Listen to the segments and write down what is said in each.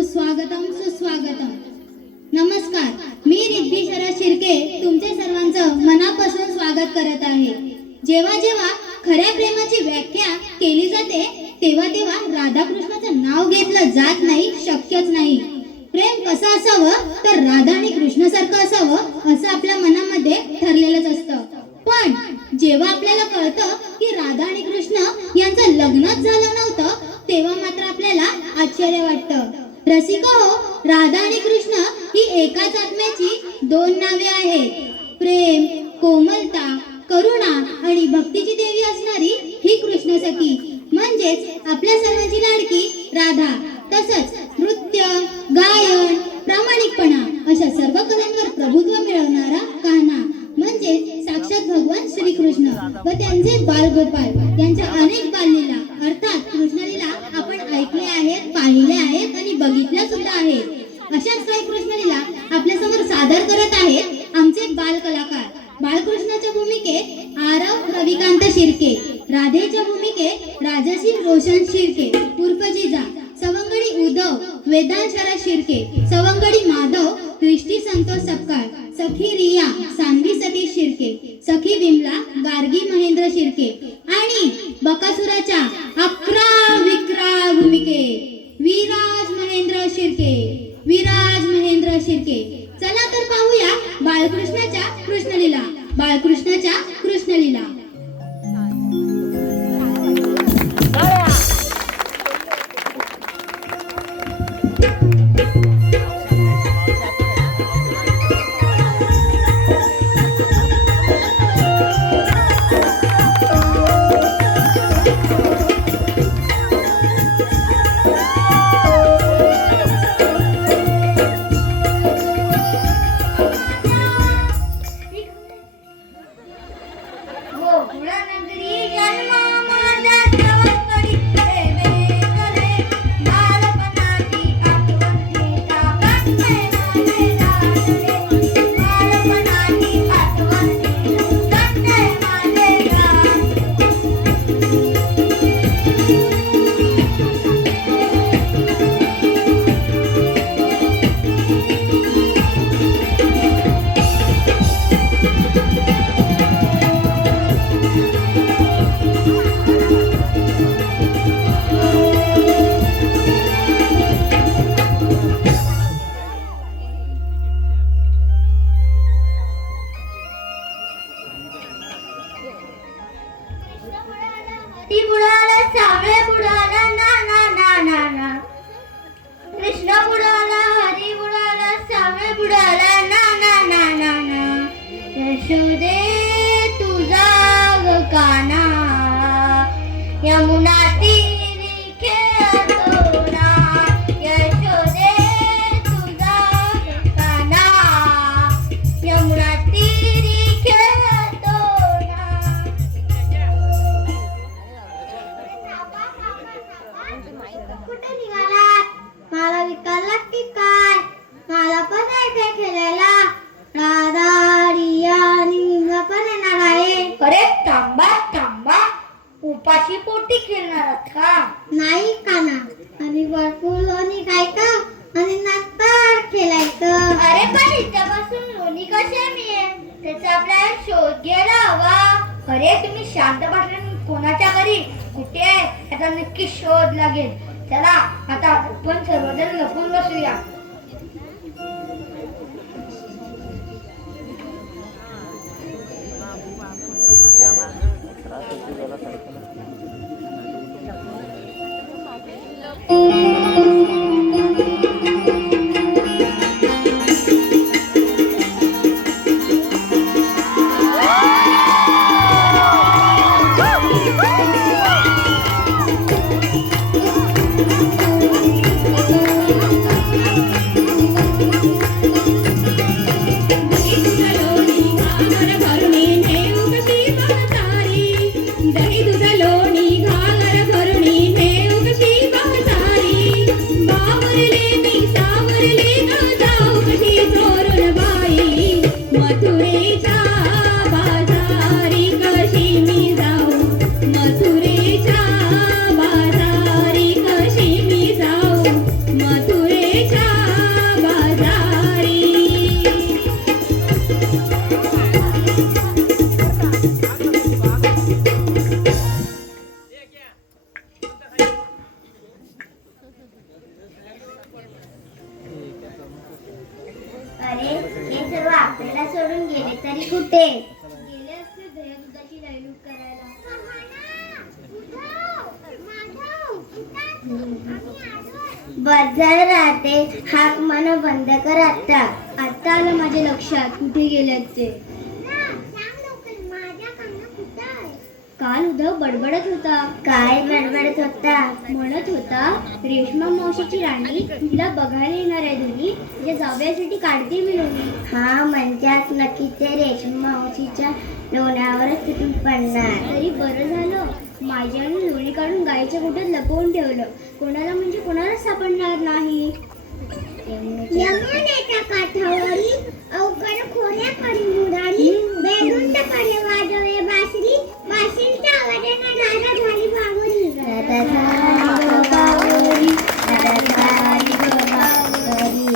सुस्वागतम सुस्वागतम. नमस्कार, मी रिद्धी शरद शिर्के तुमचे सर्वांचं मनापासून स्वागत करत आहे. जेव्हा जेव्हा खऱ्या प्रेमाची व्याख्या केली जाते तेव्हा तेव्हा राधाकृष्णाचं नाव घेतलं जात नाही, शक्यच नाही. प्रेम कसं असावं तर राधा आणि कृष्णासारखं असावं असं आपल्या मनामध्ये ठरलेलंच असतं. पण जेव्हा आपल्याला कळतं की राधा आणि कृष्ण यांचं लग्नच झालं नव्हतं तेव्हा मात्र आपल्याला आश्चर्य वाटतं. रसिका हो, राधा आणि कृष्ण ही एकाच आत्म्याची दोन नावे आहेत. प्रेम, कोमलता, करुणा आणि भक्तीची देवी असणारी ही कृष्ण सखी म्हणजेच आपल्या सर्वांची लाडकी राधा. तसंच नृत्य, गायन, प्रामाणिकपणा अशा सर्व कलांवर प्रभुत्व मिळवणारा कान्हा म्हणजे साक्षात भगवान श्रीकृष्ण व त्यांचे बालगोपाल यांच्या अनेक बाललीला अर्थात कृष्णलीला आपण ऐकले आहेत, पाहिले आहेत आणि बघितल्या सुद्धा आहेत. अशाच काही कृष्णलीला आपल्या समोर सादर करत आहेत आमचे बाल कलाकार. बालकृष्णाच्या भूमिकेत आरव रविकांत शिर्के, राधेच्या भूमिकेत राजश्री रोशन शिर्के उर्फ जिजा, सवंगडी उद्धव वेदांत शरद शिर्के, सवंगडी माधव क्रिस्टी संतोष सपकाळ, सखी रिया सानवी सतीश शिर्के, सखी विमला गार्गी महेंद्र शिर्के आणि बकासुराच्या 11 विक्रा भूमिकेत विराज महेंद्र शिर्के. विराज महेंद्र शिर्के. चला तर पाहूया बाळकृष्णाच्या कृष्णलीला. बाळकृष्णाच्या कृष्णलीला. उपाशी पोटी खेळणार का? नाही काना, आणि भरपूर लोणी खायचं आणि नंतर खेळायचं. अरे पण इथपासून लोणी कशा मिळेल त्याचा आपल्याला शोध घ्यायला हवा. अरे तुम्ही शांत बसले, कोणाच्या घरी कुठे आहे याचा नक्की शोध लागेल. चला आता आपण सर्वजण लपून बसूया. दही दूध लोणी घागर भरुणी नेऊ कशी बहतारी. नगरीच्या बाजारी. अरे हे सर्व आपल्याला सोडून गेले तरी कुठे गेले असते दह्या दुधाची लयलूट करायला. बजार राहते हाक मन बंद कर आता. आता आलं माझ्या लक्षात कुठे गेलेत ते. काल उद्धव बडबडत होता. काय बडबडत होता? म्हणत होता रेश्मा मावशीची राणी तिला बघायला येणार आहे धनी, तिच्या जावयासाठी काढते मी लोणी. हा म्हणजे नक्कीच ते रेश्मा मावशीच्या लोण्यावरच तिथून पडणार. तरी बरं झालं माझ्याने लोणी काढून गायीच्या गोठ्यात लपवून ठेवलं. कोणाला म्हणजे कोणालाच सापडणार नाही. यमुनेच्या काठावरी अवघड खोऱ्याकडे मुरारी बेधुंद कडे वाजवे बासरी बासरीच्या आवाजाने राजा झाली बावरी. राजा झाली बावरी, राजा झाली बावरी.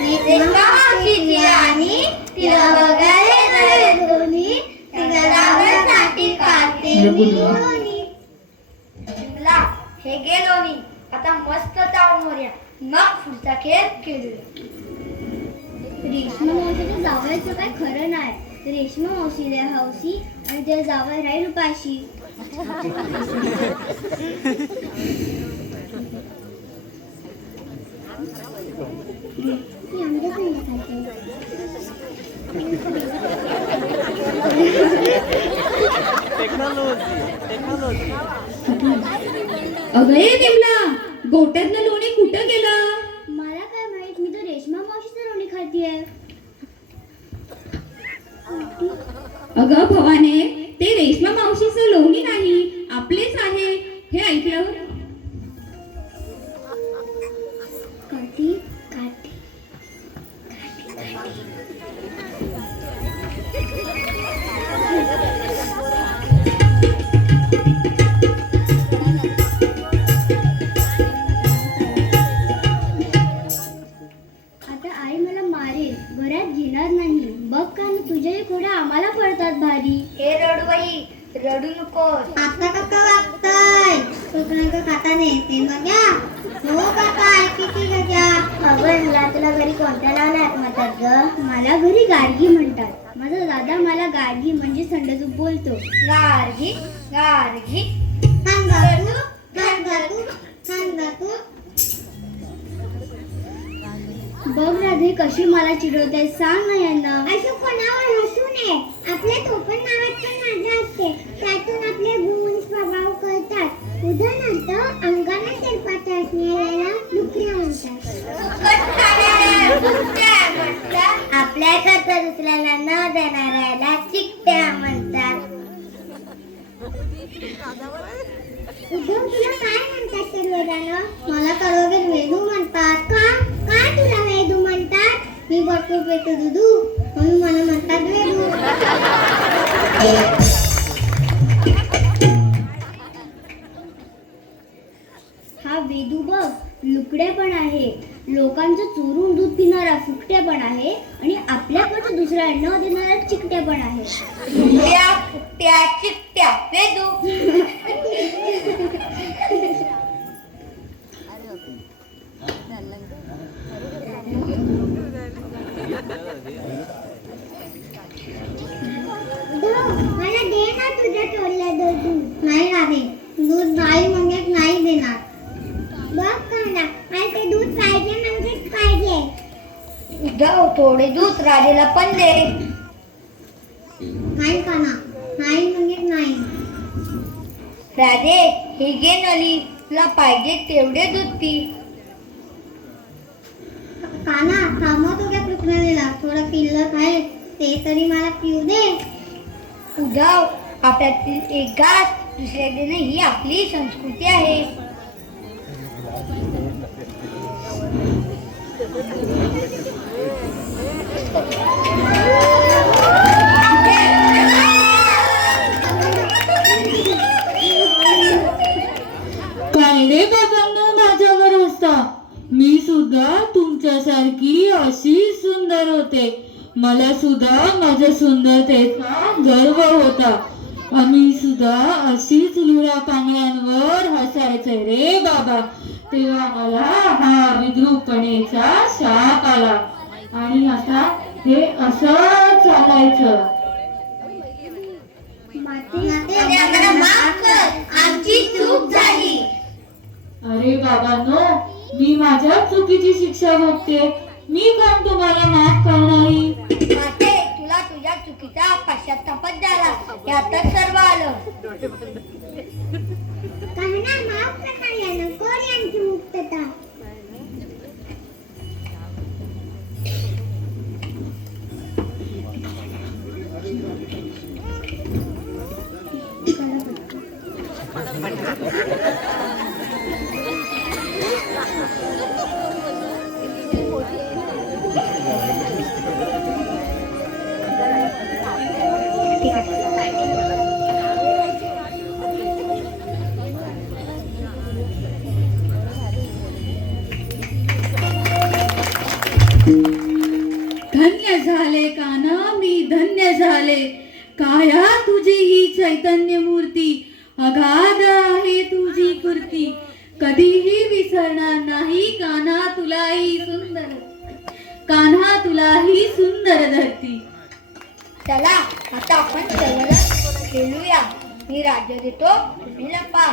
रेश्मा मावशीची आणि तिला बघायला येणारे दोन्ही तिला जावयासाठी काढते मी लोणी. शिमला हे गे लोणी. आता मस्त ताव मोर्या. मग पुढचा खेळ खेळूया. रेश्मा मावशीच्या जावयाचं काय खरं नाही. रेश्मा मावशीला हौसी आणि त्या जावया राहील उपाशी. अगं ये विमला, गोट्यातनं लोणी कुठं गेलं? मला काय माहित, मी तर रेश्मा मावशीचं लोणी खातीये. अगं भवाने, ते रेश्मा मावशीचं लोणी नाही, आपलेच आहे. हे ऐकल्यावर काठी काठी आता आई मला मारेल, घरात घेणार नाही. बघ का तुझ्याही खोड्या आम्हाला पडतात भारी. हे रडवई, रडू नकोस. आता काका वागताय कोकणाचं खाताने ते बघा. हो काका किती गजा. अगं तुला घरी कोणत्या नाव नाही म्हणतात ग? मला घरी गार्गी म्हणतात. माझा दादा मला गार्गी म्हणजे संडसूप बोलतो. गार्गी गार्गी बघ राधे कशी मला चिडवते. सांग ना यांना. असं कोणावर हसू नये. आपल्या टोपण नावात पण नादा असते. त्यातून आपले गुण स्वभाव कळतात. उदाहरणार्थ अंगाला शेरपात असणाऱ्याला डुकऱ्या म्हणतात. आपल्या करता दुसऱ्याला न देणाऱ्याला चिकट्या म्हणतात. उद्धव तुला काय म्हणतात सर्वजण? मला सर्वजण वेदू म्हणतात. का काय तुला वेदू म्हणतात? मी भरपूर पेटू दुधू म्हणून मला म्हणतात वेदू. हा वेदू बघ लुकड्या पण आहे. लोकांचं चोरून दूध पिणारा फुकट्या पण आहे आणि आपल्याकडचं दुसऱ्याला न देणारा चिकट्या पण आहे. फुकट्या चिकट्या वेदू. मला दे ना तुझ्या चोरल्या दूध. नाही राधे, दूध नाही म्हणत नाही देणार. बघ काना, मला ते दूध पाहिजे म्हणजेच पाहिजे. उद्धव थोडे दूध राधेला पण दे. नाही काना, नाही म्हणत नाही. राधे हे घे नली, तुला पाहिजे तेवढे दूध पी. काना थांबवतो का कृष्णाला? थोडं पिल्लक आहे ते तरी मला पिऊ दे. उद्धव आपल्यातील एक घास दुसऱ्या देणे ही आपली संस्कृती आहे. सुंदर होते. मला सुद्धा माझ्या सुंदरतेचा गर्व होता. आम्ही सुद्धा अशीच लुळा पांगळ्यांवर हसायचे रे बाबा. तेव्हा मला हा विद्रूपपणेचा शाप आला आणि आता हे असं चालायचं. आम्हाला माफ कर, आमची चूक झाली. अरे बाबांनो, मी माझ्या चुकीची शिक्षा भोगते. मी काम तुम्हाला माफ करणारी. माते, तुला तुझ्या चुकीचा पश्चात्तापच झाला. यातच सर्व आलं. माफ करणाऱ्यानं कोण यांची मुक्तता. धन्य झाले काना मी, धन्य झाले. काया तुझी ही चैतन्य मूर्ती, अगाध आहे तुझी कीर्ती. कधीही विसरणार नाही कान्हा तुलाही सुंदर, कान्हा तुलाही सुंदर धरती. चला आता आपण सर्वजण खेळूया. मी राज्य देतो, तुम्ही लपा.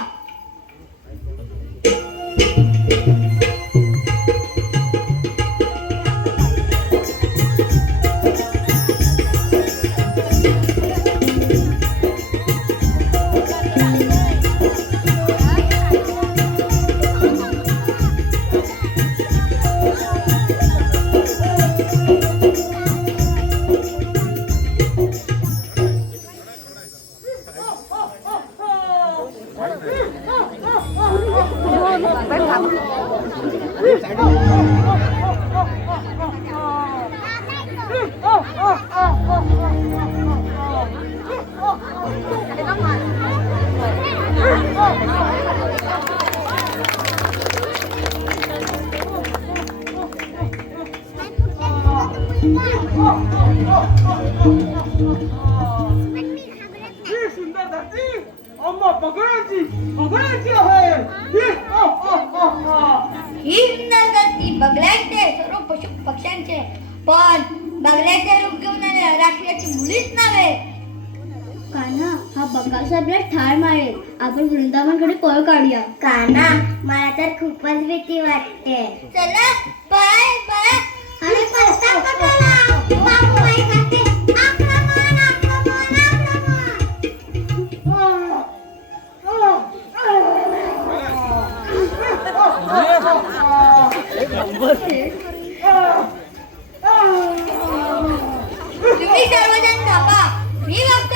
ही सुंदर धरती बगळ्यांचे, सर्व पशु पक्ष्यांचे, पण बगळ्याचे रूप घेऊन आलेल्या राक्षसाची मुलीच नव्हे. कान्हा, हा बकासूर आपल्याला ठार मारेल. आपण वृंदावनकडे पळ काढूया. कान्हा, मला तर खूपच भीती वाटते. चला पळ पळ. अरे पळता पळाला. बाबूबाई खाते. आक्रमण आक्रमण आक्रमण. तुम्ही सर्वजण थांबा. मी बघतो